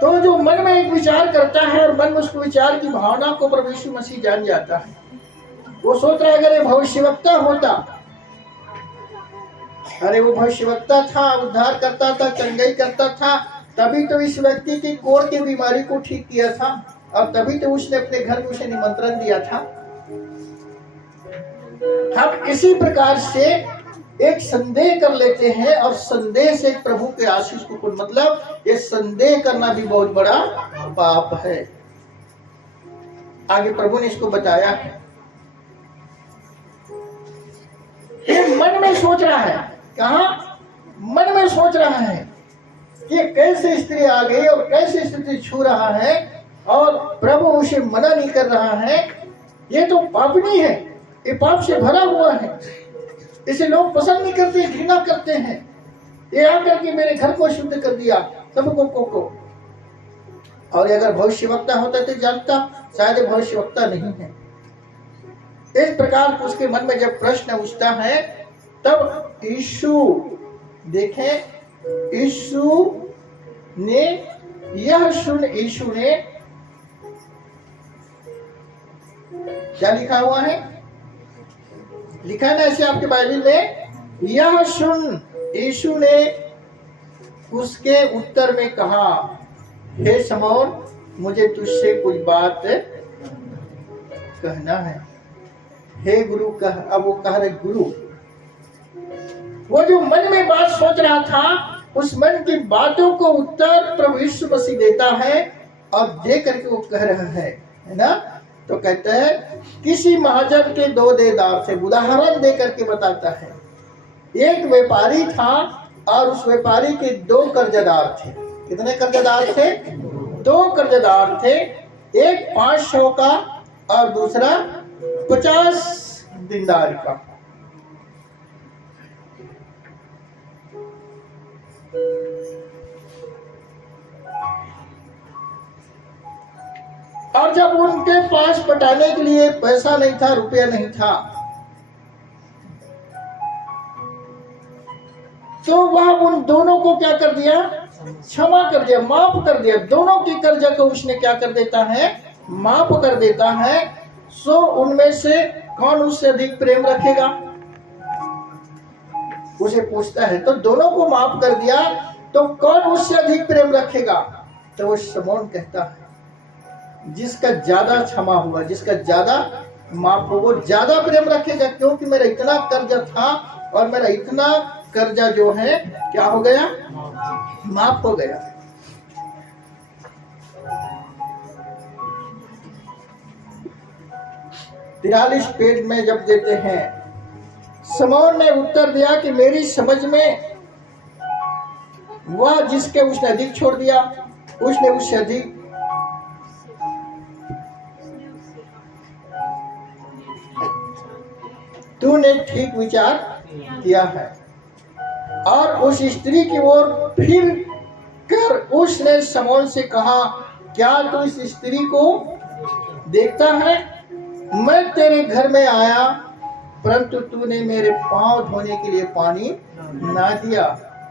तो जो मन में एक विचार करता है और मन में उसको विचार की भावना को प्रभु यीशु मसीह जान जाता है। वो सोच रहा है अगर ये भविष्यवक्ता होता, अरे वो भविष्यवक्ता था, उद्धार करता था, चंगाई करता था, तभी तो इस व्यक्ति की कोढ़ की बीमारी को ठीक किया था, और तभी तो उसने अपने घर में उसे निमंत्रण दिया था। हम इसी प्रकार से एक संदेह कर लेते हैं, और संदेह से प्रभु के आशीष को, मतलब ये संदेह करना भी बहुत बड़ा पाप है। आगे प्रभु ने इसको बताया है। ये मन में सोच रहा है, कहा मन में सोच रहा है कि कैसे स्त्री आ गई और कैसे स्त्री छू रहा है, और प्रभु उसे मना नहीं कर रहा है। ये तो पापनी है, ये पाप से भरा हुआ है, इसे लोग पसंद नहीं करते, घृणा करते हैं। ये आकर के मेरे घर को शुद्ध कर दिया सबको को। और अगर भविष्यवक्ता होता तो जानता, शायद भविष्यवक्ता नहीं है। इस प्रकार उसके मन में जब प्रश्न उठता है, तब यीशु देखें, यीशु ने यह सुन, यीशु ने क्या लिखा हुआ है, लिखा है ना ऐसे आपके बाइबल में, यह सुन यीशु ने उसके उत्तर में कहा, हे शमौन, मुझे तुझसे कुछ बात कहना है। हे गुरु कह। अब वो कह रहे गुरु। वो जो मन में बात सोच रहा था, उस मन की बातों को उत्तर प्रभु यीशु मसीह देता है, और दे करके वो कह रहा है ना। तो कहते हैं किसी महाजन के दो देदार थे, उदाहरण दे करके बताता है। एक व्यापारी था और उस व्यापारी के दो कर्जदार थे। कितने कर्जदार थे? दो कर्जदार थे। एक 500 का और दूसरा 50 दिनार का। और जब उनके पास पटाने के लिए पैसा नहीं था, रुपया नहीं था, तो वह उन दोनों को क्या कर दिया? क्षमा कर दिया, माफ कर दिया। दोनों की कर्जा को उसने क्या कर देता है? माफ कर देता है। सो उनमें से कौन उससे अधिक प्रेम रखेगा? उसे पूछता है। तो दोनों को माफ कर दिया, तो कौन उससे अधिक प्रेम रखेगा? तो वो शमौन कहता है जिसका ज्यादा क्षमा हुआ, जिसका ज्यादा माफ हो, वो ज्यादा प्रेम रखेगा, क्योंकि मेरा इतना कर्जा था और मेरा इतना कर्जा जो है क्या हो गया? माफ हो गया। तिरालीस पेज में जब देते हैं, शमौन ने उत्तर दिया कि मेरी समझ में वह जिसके उसने अधिक छोड़ दिया, उसने उससे अधिक तूने ठीक विचार किया है। और उस स्त्री की ओर फिर कर उसने शमौन से कहा, क्या तू इस स्त्री को देखता है? मैं तेरे घर में आया, परंतु तूने मेरे पांव धोने के लिए पानी ना दिया,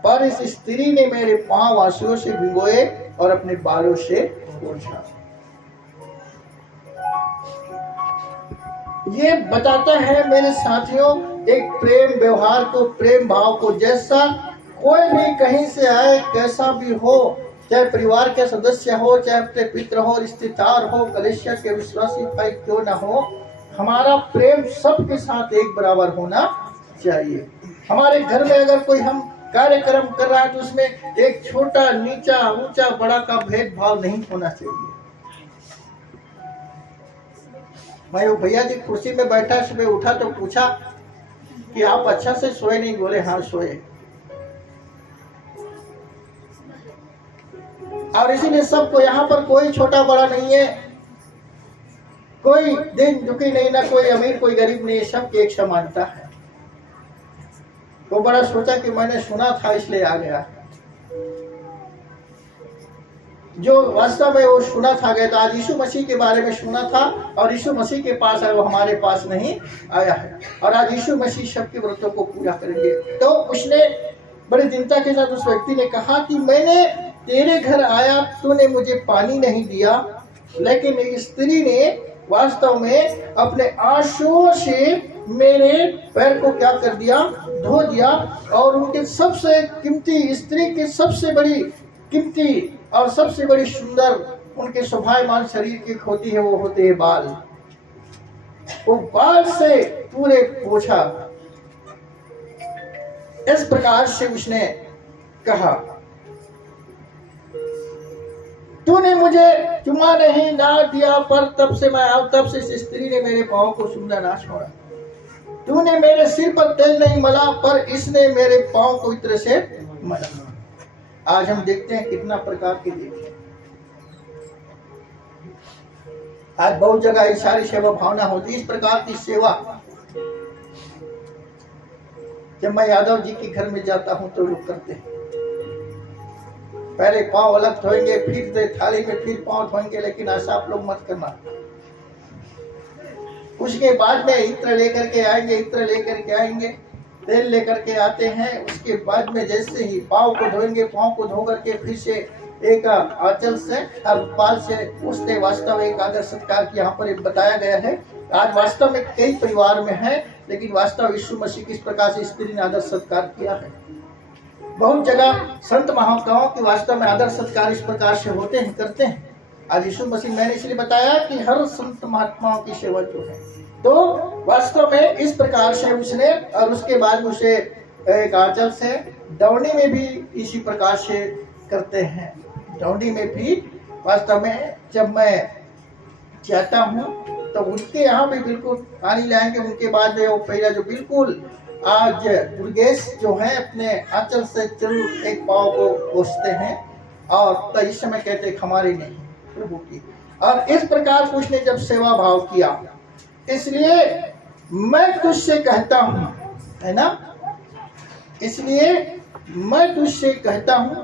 पर इस स्त्री ने मेरे पांव आंसुओं से भिगोए और अपने बालों से पोंछा। ये बताता है मेरे साथियों, एक प्रेम व्यवहार को, प्रेम भाव को, जैसा कोई भी कहीं से आए, कैसा भी हो, चाहे परिवार के सदस्य हो, चाहे अपने पित्र हो, रिश्तेदार हो, कलेशिया के विश्वासी भाई क्यों ना हो, हमारा प्रेम सबके साथ एक बराबर होना चाहिए। हमारे घर में अगर कोई हम कार्यक्रम कर रहा है तो उसमें एक छोटा, नीचा, ऊंचा, बड़ा का भेदभाव नहीं होना चाहिए। मैं वो भैया जी कुर्सी में बैठा, सुबह उठा तो पूछा कि आप अच्छा से सोए नहीं? बोले हाँ सोए। और इसीलिए सबको, यहाँ पर कोई छोटा बड़ा नहीं है, कोई दिन दुखी नहीं, ना कोई अमीर कोई गरीब नहीं, सबकी एक समानता है। वो बड़ा सोचा कि मैंने सुना था इसलिए आ गया, जो वास्तव में वो सुना था गया था। आज यीशु मसीह के बारे में सुना था और यीशु मसीह के पास है, वो हमारे पास नहीं आया है। और आज यीशु मसीह सबके व्रतों को पूरा करेंगे। तो उसने बड़ी दीनता के साथ उस व्यक्ति ने कहा कि मैंने तेरे घर आया, तूने मुझे पानी नहीं दिया, लेकिन एक स्त्री ने वास्तव में अपने आंसुओं से मेरे पैर को क्या कर दिया? धो दिया। और उनके सबसे कीमती, स्त्री की सबसे बड़ी कीमती और सबसे बड़ी सुंदर उनके शोभायमान शरीर की होती है, वो होते हैं बाल। वो बाल से पूरे पोछा। इस प्रकार से उसने कहा, तूने मुझे चुमा नहीं ना दिया, पर तब से मैं आऊं, तब से इस स्त्री ने मेरे पांव को सुंदर ना छोड़ा। तूने मेरे सिर पर तेल नहीं मला, पर इसने मेरे पांव को इत्र से मला। आज हम देखते हैं कितना प्रकार की देखिए, आज बहुत जगह ये सारी सेवा भावना होती है। इस प्रकार की सेवा जब मैं यादव जी के घर में जाता हूं तो लोग करते हैं, पहले पांव अलग धोएंगे, फिर थाली में फिर पांव धोएंगे, लेकिन ऐसा आप लोग मत करना। उसके बाद में इत्र लेकर के आएंगे, इत्र लेकर के आएंगे, तेल लेकर के आते हैं। उसके बाद में जैसे ही पांव को धोएंगे, पांव को धो करके फिर से एक आंचल से और बाल से उसने वास्तव एक आदर सत्कार की यहाँ पर बताया गया है। आज वास्तव में कई परिवार में है, लेकिन वास्तव यीशु मसीह किस प्रकार से स्त्री ने आदर सत्कार किया है। बहुत जगह संत महात्माओं की वास्तव में आदर सत्कार इस प्रकार से होते हैं, करते हैं। आज यीशु मसीह, मैंने इसलिए बताया कि हर संत महात्माओं की सेवा जो है, तो वास्तव में इस प्रकार से उसने, और उसके बाद उसे एक आंचल से, दौड़ी में भी इसी प्रकार से करते हैं। दौड़ी में भी वास्तव में जब मैं जाता हूँ तो उनके यहाँ भी बिल्कुल पानी लाएंगे। उनके बाद में वो पहला जो बिल्कुल आज दुर्गेश जो है अपने आंचल से जरूर एक पाँव को पोंछते हैं, और तो इस समय कहते हैं हमारी नहीं, प्रभु की। और इस प्रकार उसने जब सेवा भाव किया, इसलिए मैं तुझसे कहता हूं, है ना, इसलिए मैं तुझसे कहता हूं